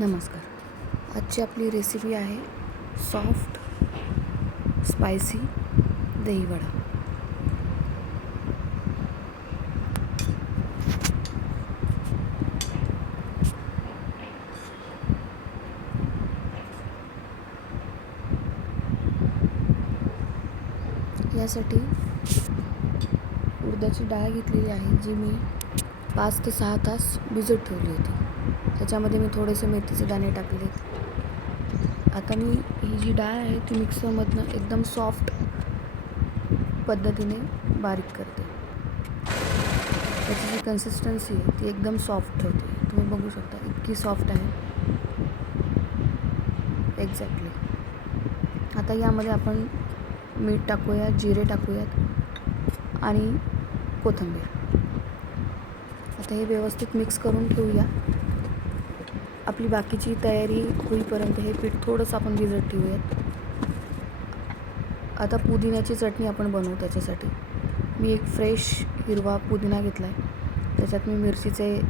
नमस्कार. आजची आपली रेसिपी आहे सॉफ्ट स्पायसी दही वडा. यासाठी उडदाची डाळ घेतलेली आहे, जी मी 5 ते 6 तास भिजत ठेवली होती. त्याच्यामध्ये मी थोडेसे मेथीचे दाणे टाकले. आता मी ही जी डाळ आहे ती मिक्सरमधनं एकदम सॉफ्ट पद्धतीने बारीक करते. त्याची जी कन्सिस्टन्सी आहे ती एकदम सॉफ्ट ठेवते. तुम्ही बघू शकता इतकी सॉफ्ट आहे. एक्झॅक्टली. आता यामध्ये आपण मीठ टाकूयात, जिरे टाकूयात आणि कोथिंबीर. आता हे व्यवस्थित मिक्स करून ठेवूया. आपली बाकीची तयारी होईपर्यंत हे पीठ थोडंसं आपण भिजत ठेवूयात. आता पुदिन्याची चटणी आपण बनवू. त्याच्यासाठी मी एक फ्रेश हिरवा पुदिना घेतला आहे. त्याच्यात मी मिरचीचे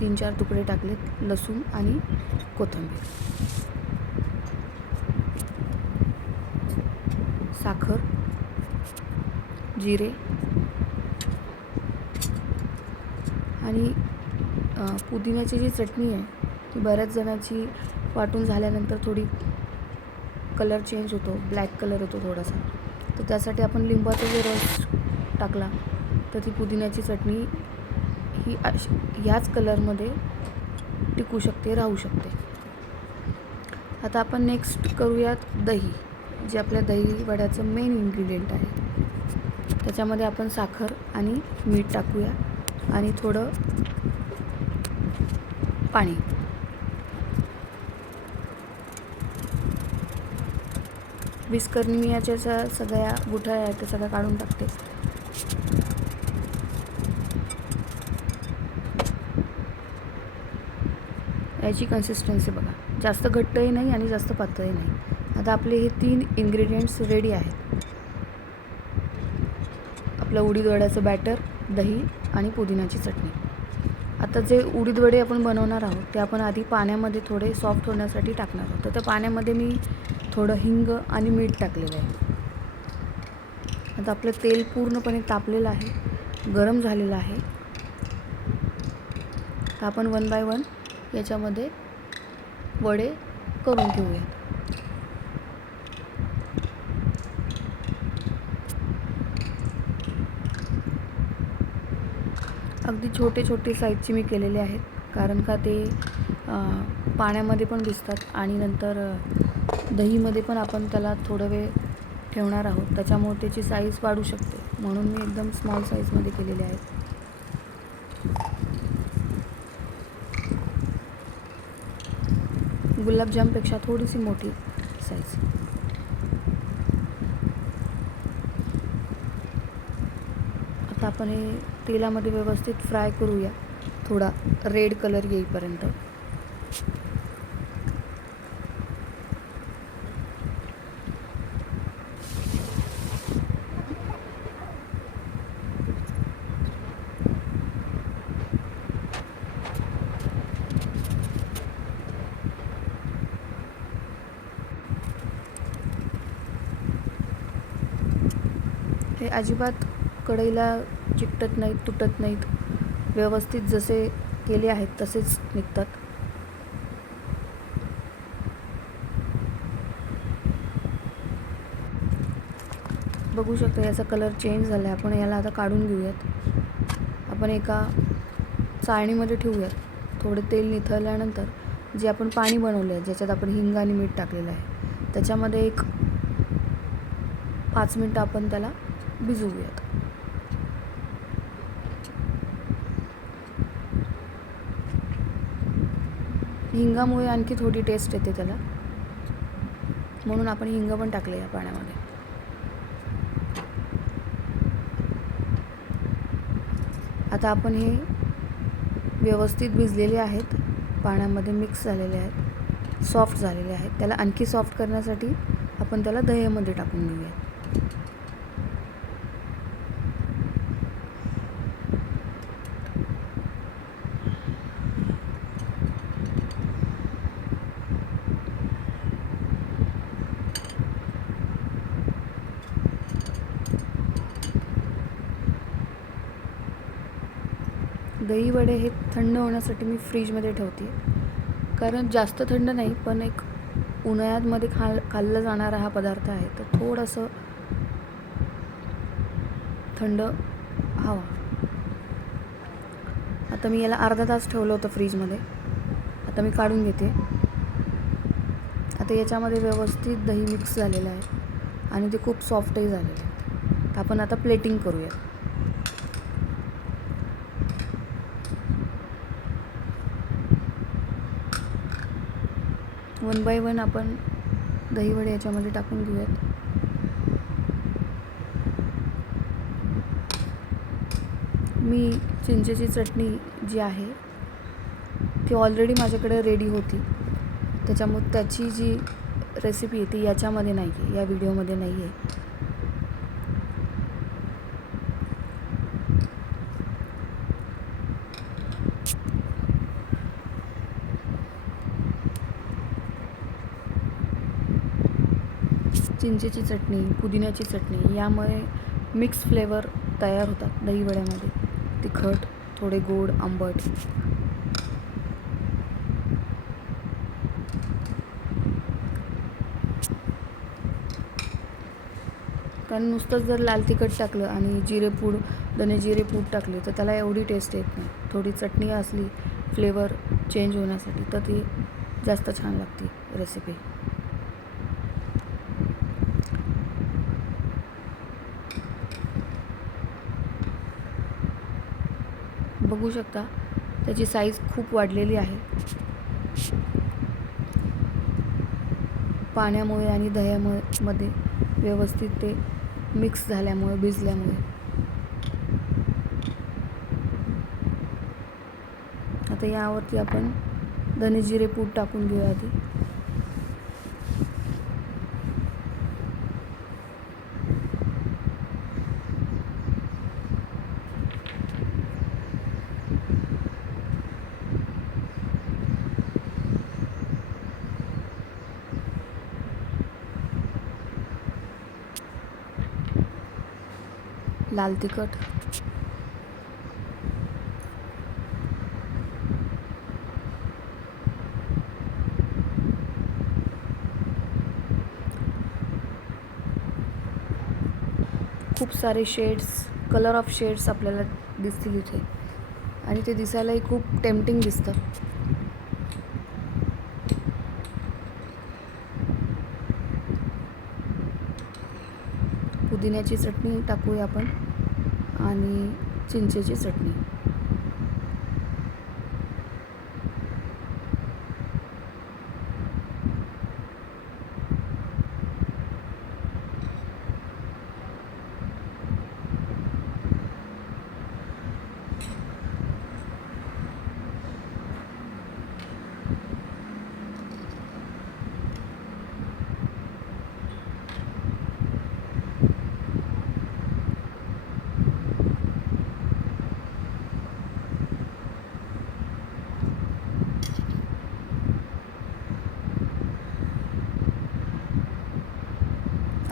3-4 तुकडे टाकलेत, लसूण आणि कोथिंबीर, साखर, जिरे आणि पुदिन्याची जी चटणी आहे ती बऱ्याच जणांची वाटून झाल्यानंतर थोडी कलर चेंज होतो, ब्लॅक कलर होतो थोडासा. तर त्यासाठी आपण लिंबाचा जो रस टाकला तर ती पुदिन्याची चटणी ही ह्याच कलरमध्ये टिकू शकते, राहू शकते. आता आपण नेक्स्ट करूयात दही, जे आपल्या दही वड्याचं मेन इन्ग्रेडियंट आहे. त्याच्यामध्ये आपण साखर आणि मीठ टाकूया आणि थोडं पाणी. विस्करनी मी याच्या सगळ्या गुठळ्या आहेत त्या सगळ्या काढून टाकते. याची कन्सिस्टन्सी बघा, जास्त घट्टही नाही आणि जास्त पातळही नाही. आता आपले हे 3 इन्ग्रेडियंट्स रेडी आहेत. आपलं उडीद वड्याचं बॅटर, दही आणि पुदिन्याची चटणी. आता जे उडीद वडे आपण बनवणार आहोत ते आपण आधी पाण्यामध्ये थोडे सॉफ्ट होण्यासाठी टाकणार आहोत. तर त्या पाण्यामध्ये मी थोडं हिंग आणि मीठ टाकलेलं आहे. आता आपलं तेल पूर्णपणे तापलेलं आहे, गरम झालेलं आहे. तर आपण 1 बाय 1 याच्यामध्ये वडे करून घेऊया. अगदी छोटे छोटे साईजचे मी केलेले आहेत, कारण का ते पाण्यामध्ये पण भिजतात आणि नंतर दहीमध्ये पण आपण त्याला थोडं वेळ ठेवणार आहोत. त्याच्यामुळे त्याची साईज वाढू शकते, म्हणून मी एकदम स्मॉल साईजमध्ये केलेले आहेत. गुलाबजामपेक्षा थोडीशी मोठी साईज. आता आपण हे तेलामध्ये व्यवस्थित फ्राय करूया, थोडा रेड कलर येईपर्यंत. हे अजिबात कढईला चिकटत नाहीत, तुटत नाहीत. व्यवस्थित जसे केले आहेत तसेच निघतात. बघू शकता याचा कलर चेंज झाला आहे. आपण याला आता काढून घेऊयात. आपण एका चाळणीमध्ये ठेवूयात. थोडे तेल निथळल्यानंतर जे आपण पाणी बनवलं आहे, ज्याच्यात आपण हिंग आणि मीठ टाकलेलं आहे, त्याच्यामध्ये एक 5 मिनटं आपण त्याला भिजवूयात. हिंगामुळे आणखी थोडी टेस्ट येते त्याला, म्हणून आपण हिंग पण टाकलं या पाण्यामध्ये. आता आपण हे व्यवस्थित भिजलेले आहेत, पाण्यामध्ये मिक्स झालेले आहेत, सॉफ्ट झालेले आहेत. त्याला आणखी सॉफ्ट करण्यासाठी आपण त्याला दह्यामध्ये टाकून घेऊया. दही वडे हे थंड होण्यासाठी मी फ्रीजमध्ये ठेवते, कारण जास्त थंड नाही, पण एक उन्हाळ्यामध्ये खाल्ला जाणारा हा पदार्थ आहे, तर थोडंसं थंड हवा. आता मी याला अर्धा तास ठेवलं होतं फ्रीजमध्ये. आता मी काढून घेते. आता याच्यामध्ये व्यवस्थित दही मिक्स झालेलं आहे आणि ते खूप सॉफ्टही झालेलं आहे. तर आपण आता प्लेटिंग करूया. वन बाय वन आपण दही वडे याच्यामध्ये टाकून घेऊयात. मी चिंचेची चटणी जी आहे ती ऑलरेडी माझ्याकडे रेडी होती, त्याच्यामुळे त्याची जी रेसिपी आहे ती याच्यामध्ये नाही आहे, या व्हिडिओमध्ये नाही आहे. चिंचेची चटणी, पुदिन्याची चटणी यामुळे मिक्स फ्लेवर तयार होतात दही वड्यामध्ये. तिखट, थोडे गोड, आंबट. कारण नुसतंच जर लाल तिखट टाकलं आणि जिरेपूड, धने जिरे पूड टाकले तर त्याला एवढी टेस्ट येत नाही. थोडी चटणी असली फ्लेवर चेंज होण्यासाठी तर ती जास्त छान लागते रेसिपी. बघू शकता त्याची साईज खूप वाढलेली आहे पाण्यामुळे आणि दह्यामध्ये व्यवस्थित ते मिक्स झाल्यामुळे, भिजल्यामुळे. आता यावरती आपण धने जिरे पूड टाकून घेऊया आधी. लाल तिखट, खूप सारे शेड्स, कलर ऑफ शेड्स आपल्याला दिसतील इथे आणि ते दिसायलाही खूप टेम्पटिंग दिसतं. पुदिन्याची चटणी टाकूया आपण आणि चिंचेची चटणी.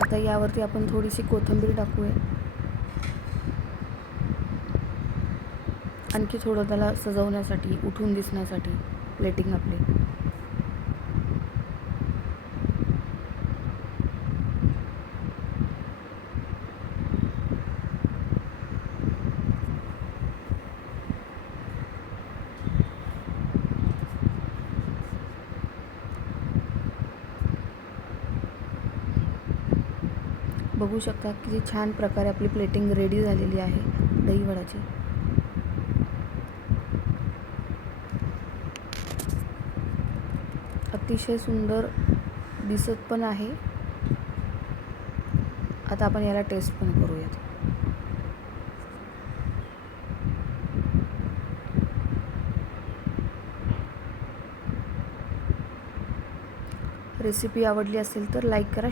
आता यावरती आपण थोडीशी कोथिंबीर टाकूया. आणखी थोडं त्याला सजवण्यासाठी, उठून दिसण्यासाठी प्लेटिंग आपली. बघू शकता किती छान प्रकारे आपली प्लेटिंग रेडी झालेली आहे दही वडाची. अतिशय सुंदर दिसत पण आहे. आता आपण याला टेस्ट पण करूयात. रेसिपी आवडली असेल तर लाईक करा.